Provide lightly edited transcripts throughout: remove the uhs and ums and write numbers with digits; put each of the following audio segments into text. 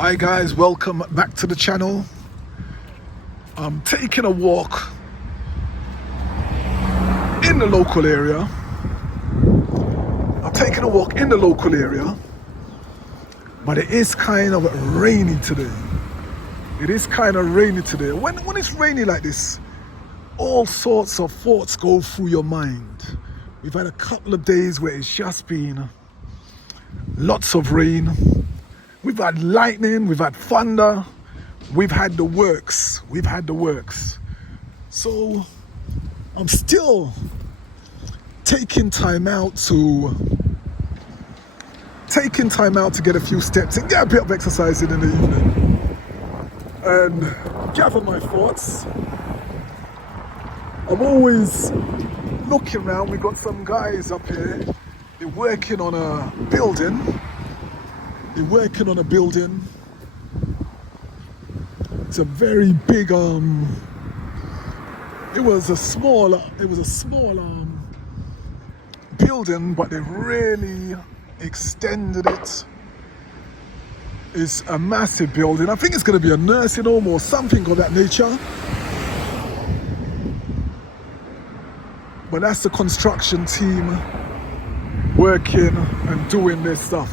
Hi guys, welcome back to the channel. I'm taking a walk in the local area. But it is kind of rainy today. When it's rainy like this, all sorts of thoughts go through your mind. We've had a couple of days where it's just been lots of rain. We've had lightning, we've had thunder, we've had the works. So I'm still taking time out to get a few steps and get a bit of exercise in the evening and gather my thoughts. I'm always looking around. We've got some guys up here. They're working on a building. It's a very big it was a small building, but they really extended it. It's a massive building. I think it's going to be a nursing home or something of that nature. But that's the construction team working and doing their stuff.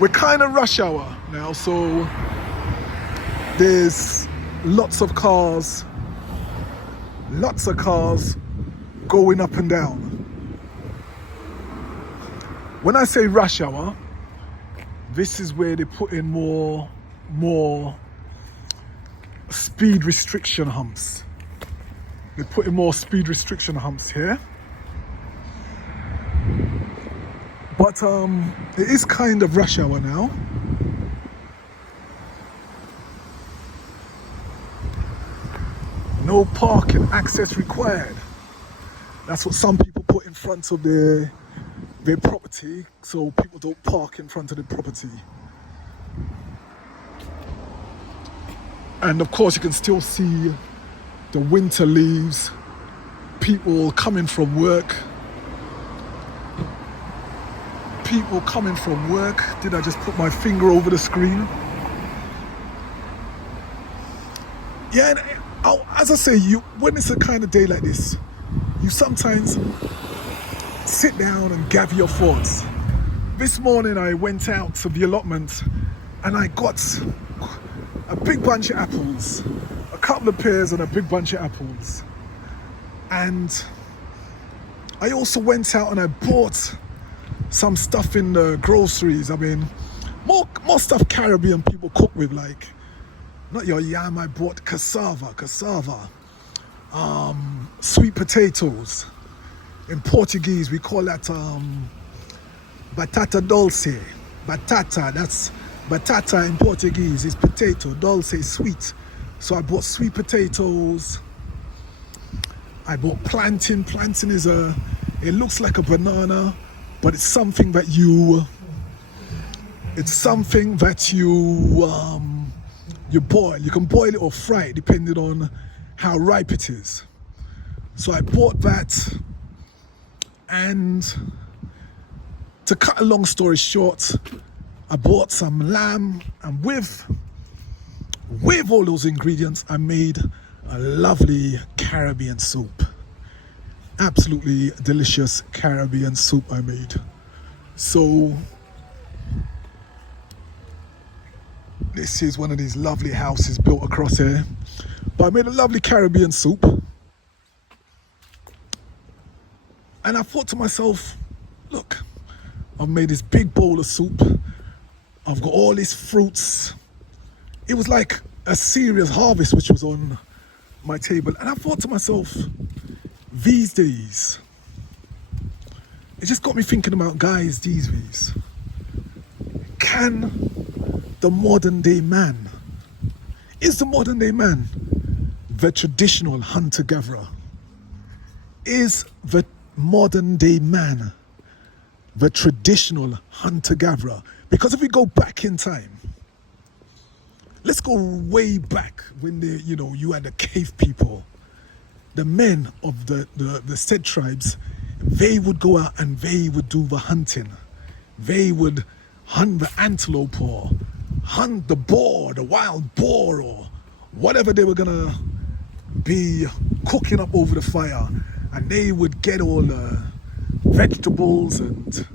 We're kind of rush hour now, so there's lots of cars going up and down. When I say rush hour, this is where they put in more speed restriction humps. They're putting more speed restriction humps here. But it is kind of rush hour now. No parking access required. That's what some people put in front of their property, so people don't park in front of the property. And of course you can still see the winter leaves, people coming from work. Did I just put my finger over the screen? Yeah, and as I say, when it's a kind of day like this, you sometimes sit down and gather your thoughts. This morning I went out to the allotment and I got a big bunch of apples, a couple of pears and a big bunch of apples. And I also went out and I bought some stuff in the groceries. I mean, more stuff Caribbean people cook with, like, not your yam, I bought cassava, sweet potatoes. In Portuguese, we call that batata dulce. Batata in Portuguese is potato, dulce is sweet. So I bought sweet potatoes. I bought plantain. Plantain is it looks like a banana, but it's something that you boil. You can boil it or fry it depending on how ripe it is. So I bought that, and to cut a long story short, I bought some lamb, and with all those ingredients I made a lovely Caribbean soup. Absolutely delicious Caribbean soup I made. So this is one of these lovely houses built across here. But I made a lovely Caribbean soup. And I thought to myself, look, I've made this big bowl of soup. I've got all these fruits. It was like a serious harvest which was on my table. And I thought to myself, these days, it just got me thinking about guys these days. Is the modern day man the traditional hunter-gatherer? Is the modern day man the traditional hunter-gatherer? Because if we go back in time, let's go way back when you had the cave people. The men of the said tribes, they would go out and they would do the hunting. They would hunt the antelope or hunt the boar, the wild boar, or whatever they were gonna be cooking up over the fire. And they would get all the vegetables, and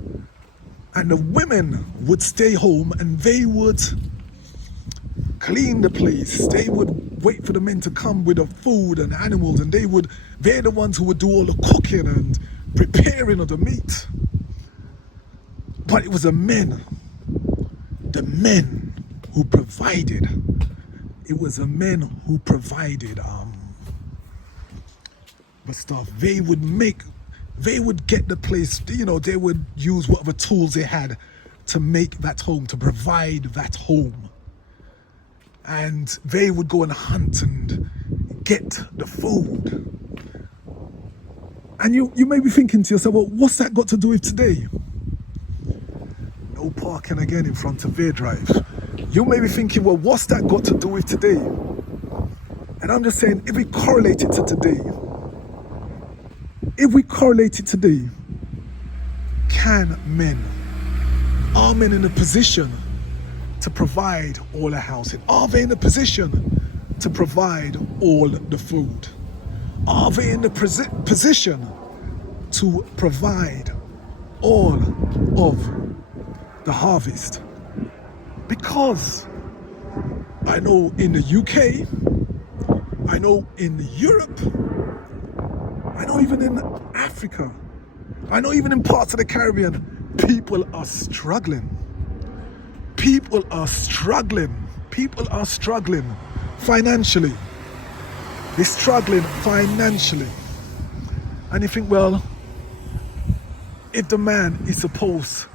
the women would stay home and they would clean the place. They would wait for the men to come with the food and animals, and they're the ones who would do all the cooking and preparing of the meat. But it was the men who provided. It was the men who provided the stuff. They would get the place, they would use whatever tools they had to make that home, to provide that home. And they would go and hunt and get the food. And you may be thinking to yourself, well, what's that got to do with today? No parking again in front of their drive. You may be thinking, well, what's that got to do with today? And I'm just saying, if we correlate it to today, are men in a position to provide all the housing? Are they in a position to provide all the food? Are they in the position to provide all of the harvest? Because I know in the UK, I know in Europe, I know even in Africa, I know even in parts of the Caribbean, people are struggling. People are struggling financially. They're struggling financially. And you think, well, if the man is supposed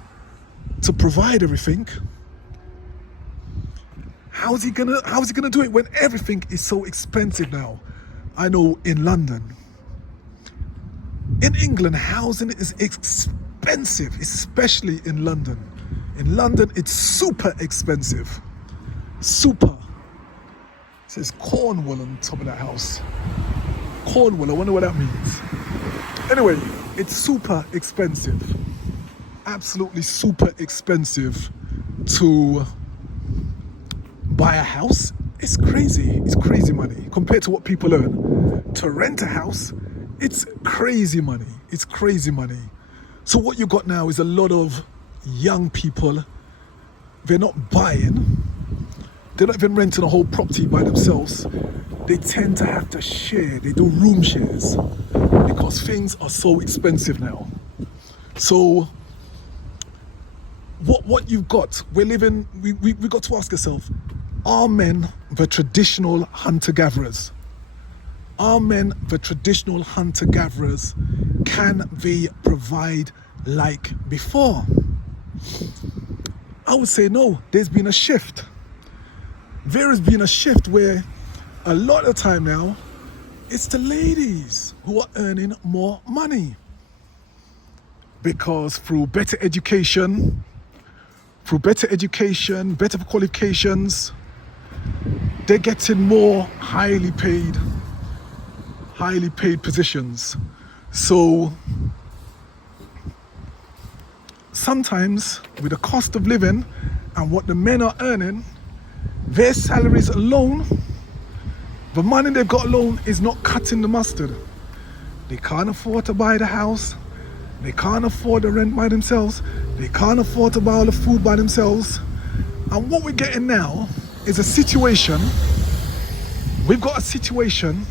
to provide everything, how's he gonna do it when everything is so expensive now? I know in London, in England, housing is expensive, especially in London. In London, it's super expensive. Super. It says Cornwall on top of that house. Cornwall, I wonder what that means. Anyway, it's super expensive. Absolutely super expensive to buy a house. It's crazy. It's crazy money compared to what people earn. To rent a house, it's crazy money. It's crazy money. So what you got now is a lot of young people. They're not buying. They're not even renting a whole property by themselves. They tend to have to share. They do room shares because things are so expensive now. So what you've got, we got to ask ourselves, are men the traditional hunter-gatherers? Are men the traditional hunter-gatherers? Can they provide like before? I would say no. There's been a shift. There has been a shift where a lot of time now, it's the ladies who are earning more money. Because through better education, better qualifications, they're getting more highly paid positions. So sometimes with the cost of living and what the men are earning, their salaries alone, the money they've got alone is not cutting the mustard. They can't afford to buy the house. They can't afford the rent by themselves. They can't afford to buy all the food by themselves. And what we're getting now is a situation, we've got a situation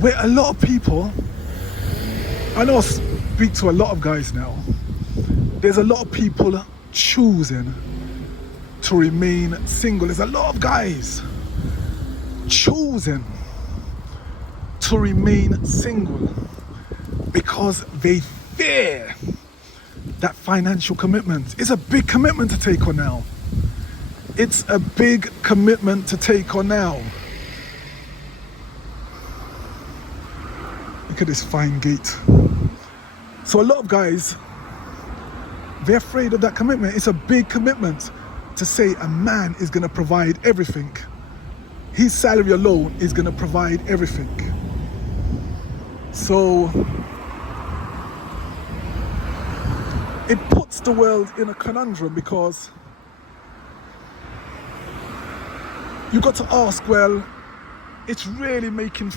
where a lot of people, I know I speak to a lot of guys now, there's a lot of people choosing to remain single. There's a lot of guys choosing to remain single because they fear that financial commitment. It's a big commitment to take on now. It's a big commitment to take on now. Look at this fine gate. So a lot of guys, they're afraid of that commitment. It's a big commitment to say a man is going to provide everything. His salary alone is going to provide everything. So it puts the world in a conundrum, because you got to ask, well, it's really making